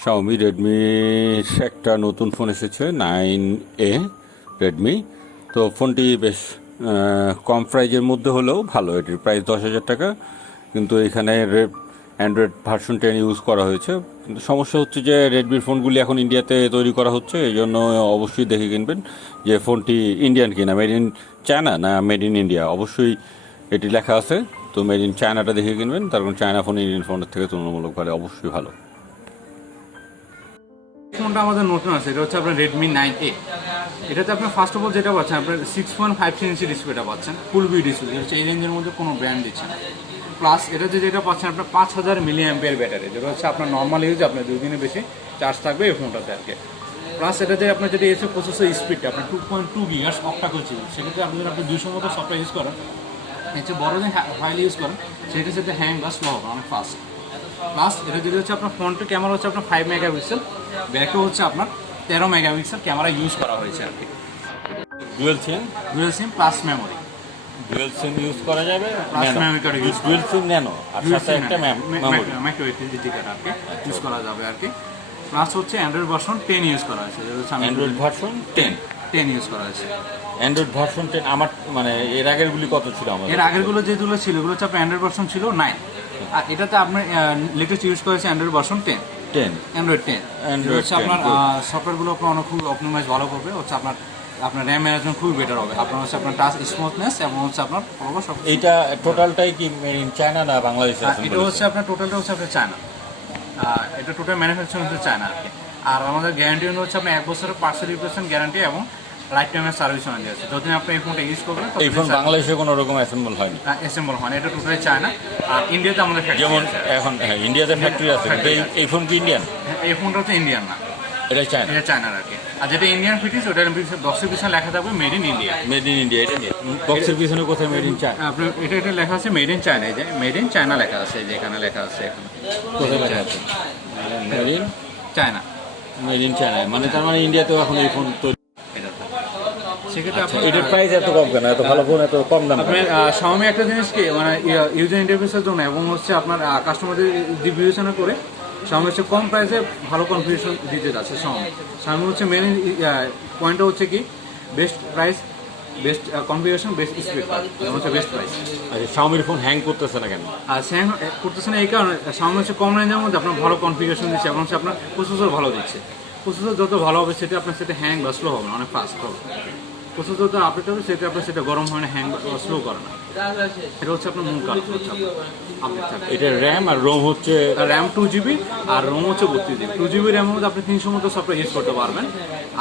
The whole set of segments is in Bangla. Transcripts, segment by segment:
Xiaomi Redmiর একটা নতুন ফোন এসেছে 9A রেডমি। তো ফোনটি বেশ কম প্রাইজের মধ্যে হলেও ভালো, এটির প্রাইস 10,000 টাকা। কিন্তু এখানে অ্যান্ড্রয়েড ভার্সন 10 ইউজ করা হয়েছে। কিন্তু সমস্যা হচ্ছে যে রেডমির ফোনগুলি এখন ইন্ডিয়াতে তৈরি করা হচ্ছে, এই জন্য অবশ্যই দেখে কিনবেন যে ফোনটি ইন্ডিয়ান কিনা, মেড ইন চায়না না মেড ইন ইন্ডিয়া। অবশ্যই এটি লেখা আছে, তো মেড ইন চায়নাটা দেখে কিনবেন, তার কারণ চায়না ফোন ইন্ডিয়ান ফোনের থেকে তুলনামূলকভাবে অবশ্যই ভালো। ফোনটা আমাদের নতুন আছে, এটা হচ্ছে আপনার রেডমি 9A। এটাতে আপনার ফার্স্ট অফ অল যেটা পাচ্ছেন, আপনার 6.53 ইঞ্চি ডিসপ্লেটা পাচ্ছেন, ফুল ভিউ ডিসপ্লে, হচ্ছে এই রেঞ্জের মধ্যে কোনো ব্র্যান্ড দিচ্ছে না। প্লাস এটাতে যেটা পাচ্ছেন আপনার 5000 মিলিঅ্যাম্পিয়ার ব্যাটারি, যেটা হচ্ছে আপনার নর্মাল ইউজ আপনার 2 দিনের বেশি চার্জ থাকবে এই ফোনটাতে আর কি। প্লাস এটাতে আপনার যেটা এসে প্রসেসর স্পিডটা আপনার 2.2 গিগার্স অক্টা চিপ, সেক্ষেত্রে আপনি যদি আপনি 200 মতো সফটওয়্যার ইউজ করেন, এর চেয়ে বড় যে ফাইল ইউজ করেন সেটার সাথে হ্যাং বা স্লো হবে অনেক ফাস্ট। প্লাস এটা যদি হচ্ছে আপনার ফ্রন্টের ক্যামেরা হচ্ছে আপনার 5 মেগাপিক্সেল, ব্যাকে হচ্ছে আপনার 13 মেগাপিক্সেল ক্যামেরা ইউজ করা হয়েছে আর কি। Dual sim plus memory, dual sim use করা যাবে, plus memory card use, dual sim nano আর সাথে একটা মেমোরি মাইক্রো এসএসডি কার্ড আর কি ইউজ করা যাবে আর কি। প্লাস হচ্ছে অ্যান্ড্রয়েড ভার্সন 10 ইউজ করা হয়েছে, যেটা হচ্ছে অ্যান্ড্রয়েড ভার্সন 10 ইউজ করা হয়েছে। অ্যান্ড্রয়েড ভার্সন 10 আমার মানে এর আগেরগুলি কত ছিল? আমাদের এর আগেরগুলো যেগুলো ছিল এগুলো হচ্ছে আপনার অ্যান্ড্রয়েড ভার্সন ছিল 9, আর এটাতে আপনার লেটেস্ট ইউজ করেছে অ্যান্ড্রয়েড ভার্সন 10, অ্যান্ড্রয়েড 10। হচ্ছে আপনার সফটওয়্যারগুলো আপনার অনেক খুব অপটিমাইজ ভালো করবে, হচ্ছে আপনার র্যাম ম্যানেজমেন্ট খুবই বেটার হবে, আপনার হচ্ছে আপনার টাচ স্মুথনেস এবং হচ্ছে আপনার সব। এইটা টোটালটাই কি মেড ইন চায়না না বাংলাদেশে? এটা হচ্ছে আপনার টোটালটা হচ্ছে আপনার চায়না, এটা টোটাল ম্যানুফ্যাকচারিং হচ্ছে চায়না আর কি। আর আমাদের গ্যারান্টি হচ্ছে আপনার 1 বছরের পার্সেল রিপ্লেসমেন্ট গ্যারান্টি এবং লাইফ টাইমের সার্ভিস ওয়ারেন্টি আছে। যতদিন আপনি এই ফোনটা ইউজ করবেন, এই ফোন বাংলাদেশে কোনো রকম অ্যাসেম্বল হয়নি, হয় না, এটা টোটালি চায়না। আর ইন্ডিয়াতে আমাদের যেমন এখন ইন্ডিয়াতে ফ্যাক্টরি আছে, এই ফোন কি ইন্ডিয়ান? এই ফোনটা হচ্ছে ইন্ডিয়ান না, এটা চায়না, এটা চায়নার আর কি। আর যেটা ইন্ডিয়ান ফিটিস ওটার বক্সের পিছনে লেখা থাকবে made in India. Made in India, এটা বক্সের পিছনে কোথায় মেড ইন চায়না? আপনার এটা লেখা আছে মেড ইন চায়না, এই যে মেড ইন চায়না লেখা আছে, যে এখানে লেখা আছে, এখানে কোথায় লেখা আছে made in China, made in China, মানে তার মানে ইন্ডিয়াতেও এখন এই ফোন তৈরি। সেক্ষেত্রে আপনি এটার প্রাইস এত কম কেন? এত ভালো ফোন এত কম দাম? আপনার Xiaomi একটা জিনিস কি মানে ইউজার ইন্টারফেসের জন্য এবং হচ্ছে আপনার কাস্টমারদের বিবেচনা করে Xiaomi হচ্ছে কম প্রাইসে ভালো কনফিগারেশন দিতে যাচ্ছে। Xiaomi হচ্ছে মেন পয়েন্টটা হচ্ছে কি best price, best configuration, best speed, এবং হচ্ছে বেস্ট প্রাইস। আচ্ছা, Xiaomi ফোন হ্যাং করতেছে না কেন? আর হ্যাং করতেছে না এই কারণে Xiaomi হচ্ছে কম রেঞ্জের মধ্যে আপনার ভালো কনফিগারেশন দিচ্ছে এবং হচ্ছে আপনার প্রসেসর ভালো দিচ্ছে। প্রসেসর যত ভালো হবে সেটা আপনার সেটা হ্যাং বা স্লো হবে না, অনেক ফাস্ট হবে। প্রসেসর যত আপডেট হবে সেটা আপনার সেটা গরম হয় না, হ্যাং বা স্লো করে না। এটা হচ্ছে আপনার মূল কারণ হচ্ছে আপডেট থাকে। এটা র্যাম আর রোম হচ্ছে, র্যাম 2GB আর রোম হচ্ছে 32GB। 2GB র্যামের মধ্যে আপনি 300 মতো সফটওয়্যার ইউজ করতে পারবেন।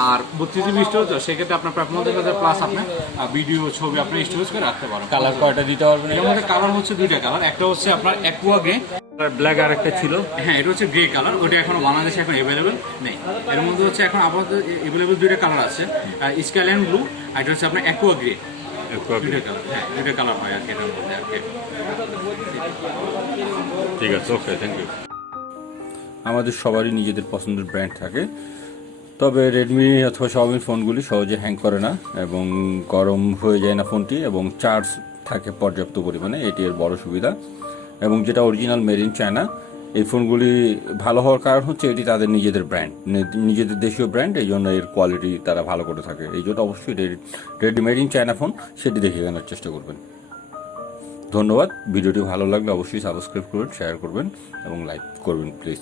আর 32GB স্টোরেজ, সেক্ষেত্রে আপনার প্রায় 50,000 প্লাস আপনার ভিডিও ছবি আপনি স্টোরেজ করে রাখতে পারবেন। কালার কয়টা দিতে পারবেন? এর মধ্যে কালার হচ্ছে দুইটা কালার, একটা হচ্ছে আপনার অ্যাকুয়া গ্রে, ব্ল্যাক আর একটা ছিল, হ্যাঁ এটা হচ্ছে গ্রে কালার, ওটা এখনো বাংলাদেশে এখন অ্যাভেলেবেল নেই। এর মধ্যে হচ্ছে এখন আপাতত অ্যাভেলেবেল দুইটা কালার আছে, স্কাইল্যান্ড ব্লু আর এটা হচ্ছে আপনার অ্যাকুয়া গ্রে। দুইটা কালার, হ্যাঁ দুইটা কালার হয় আর কি এটার মধ্যে আর কি। ঠিক আছে, ওকে, থ্যাংক ইউ। আমাদের সবারই নিজেদের পছন্দের ব্র্যান্ড থাকে, তবে রেডমি অথবা Xiaomi ফোনগুলি সহজে হ্যাং করে না এবং গরম হয়ে যায় না ফোনটি, এবং চার্জ থাকে পর্যাপ্ত পরিমাণে, এটি এর বড় সুবিধা। এবং যেটা অরিজিনাল মেড ইন চায়না, এই ফোনগুলি ভালো হওয়ার কারণ হচ্ছে এটি তাদের নিজেদের ব্র্যান্ড, নিজেদের দেশীয় ব্র্যান্ড, এই জন্য এর কোয়ালিটি তারা ভালো করে থাকে। এই জন্য অবশ্যই Redmi made in China phone সেটি দেখে কেনার চেষ্টা করবেন। ধন্যবাদ। ভিডিওটি ভালো লাগলে অবশ্যই সাবস্ক্রাইব করবেন, শেয়ার করবেন এবং লাইক করবেন প্লিজ।